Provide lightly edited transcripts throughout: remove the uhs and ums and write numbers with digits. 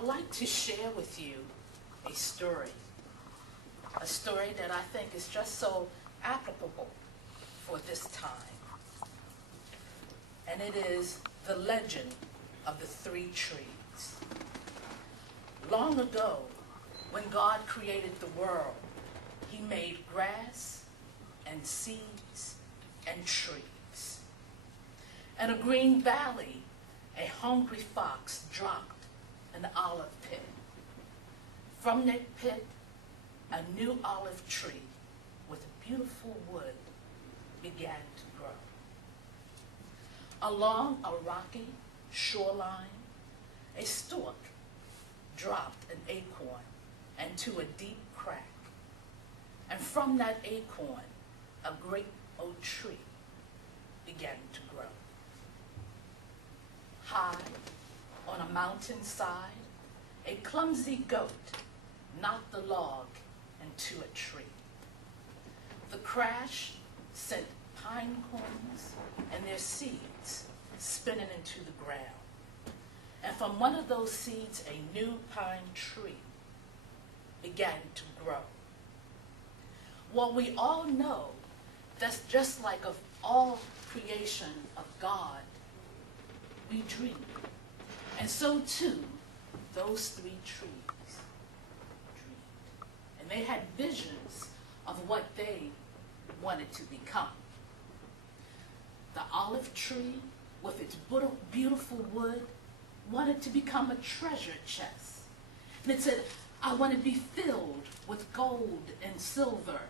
I'd like to share with you a story that I think is just so applicable for this time. And it is the legend of the three trees. Long ago, when God created the world, he made grass and seeds and trees. In a green valley, a hungry fox dropped an olive pit. From that pit, a new olive tree with beautiful wood began to grow. Along a rocky shoreline, a stork dropped an acorn into a deep crack. And from that acorn, a great oak tree began to grow. High on a mountainside, a clumsy goat knocked the log into a tree. The crash sent pine cones and their seeds spinning into the ground. And from one of those seeds, a new pine tree began to grow. Well, we all know that's just like of all creation of God, we dream. And so too, those three trees dreamed. And they had visions of what they wanted to become. The olive tree, with its beautiful wood, wanted to become a treasure chest. And it said, I want to be filled with gold and silver,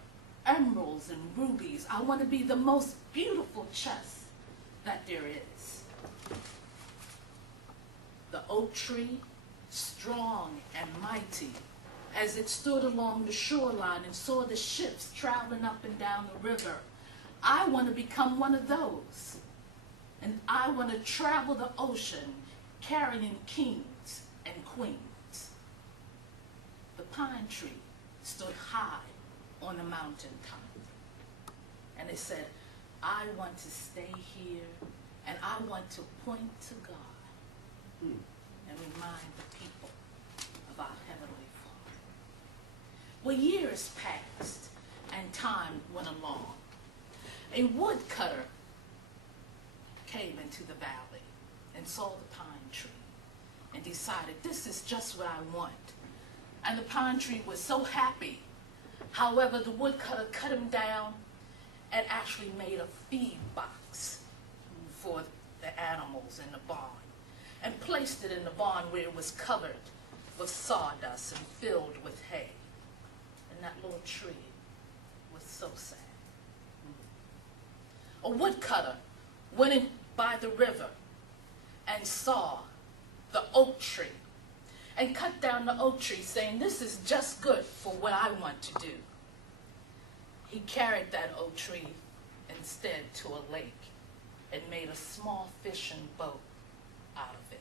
emeralds and rubies. I want to be the most beautiful chest that there is. The oak tree, strong and mighty, as it stood along the shoreline and saw the ships traveling up and down the river. I want to become one of those. And I want to travel the ocean carrying kings and queens. The pine tree stood high on a mountaintop. And it said, I want to stay here and I want to point to God and remind the people of our Heavenly Father. Well, years passed and time went along. A woodcutter came into the valley and saw the pine tree and decided, this is just what I want. And the pine tree was so happy. However, the woodcutter cut him down and actually made a feed box for the animals in the barn and placed it in the barn where it was covered with sawdust and filled with hay. And that little tree was so sad. A woodcutter went in by the river and saw the oak tree and cut down the oak tree, saying, this is just good for what I want to do. He carried that oak tree instead to a lake and made a small fishing boat out of it.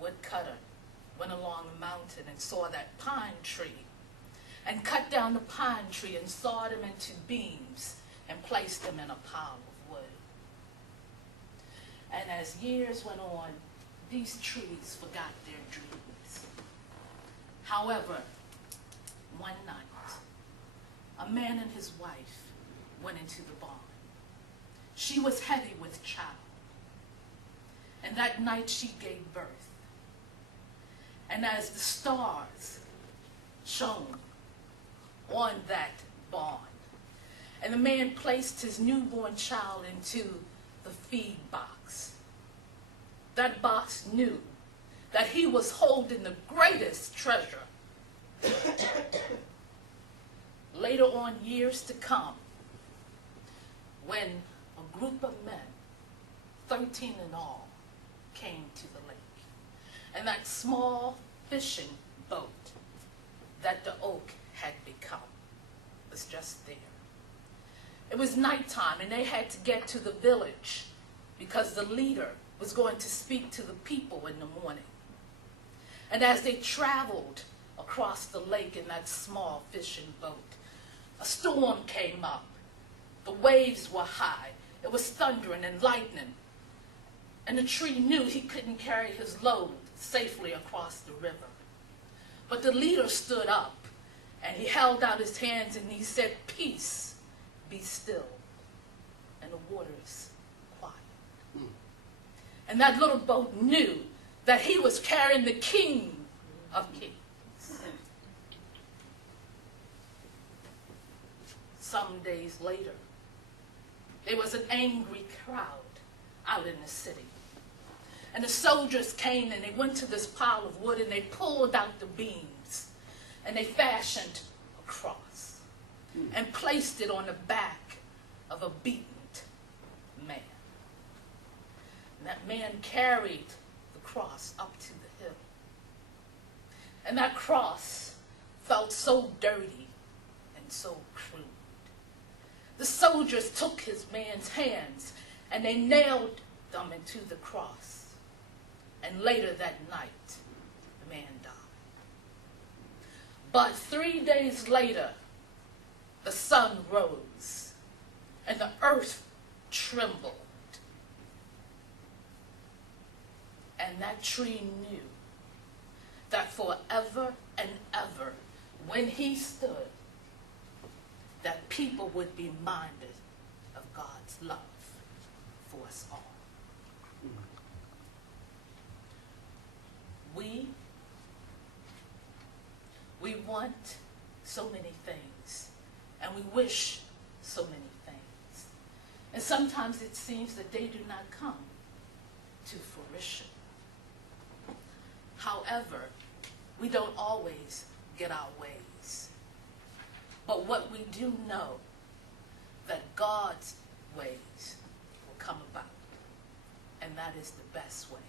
Woodcutter went along the mountain and saw that pine tree and cut down the pine tree and sawed them into beams and placed them in a pile of wood. And as years went on, these trees forgot their dreams. However, one night, a man and his wife went into the barn. She was heavy with child. And that night she gave birth. And as the stars shone on that barn, and the man placed his newborn child into the feed box, that box knew that he was holding the greatest treasure. Later on, years to come, when a group of men, 13 in all, came to the lake, and that small fishing boat that the oak had become was just there. It was nighttime, and they had to get to the village because the leader was going to speak to the people in the morning. And as they traveled across the lake in that small fishing boat, a storm came up. The waves were high. It was thundering and lightning. And the tree knew he couldn't carry his load safely across the river. But the leader stood up, and he held out his hands, and he said, "Peace, be still." And the waters quiet. And that little boat knew that he was carrying the King of Kings. Some days later, there was an angry crowd out in the city. And the soldiers came and they went to this pile of wood and they pulled out the beams and they fashioned a cross and placed it on the back of a beaten man. And that man carried the cross up to the hill. And that cross felt so dirty and so crude. The soldiers took his man's hands and they nailed them into the cross. And later that night, the man died. But 3 days later, the sun rose and the earth trembled. And that tree knew that forever and ever, when he stood, that people would be minded of God's love for us all. We want so many things, and we wish so many things. And sometimes it seems that they do not come to fruition. However, we don't always get our ways. But what we do know, that God's ways will come about, and that is the best way.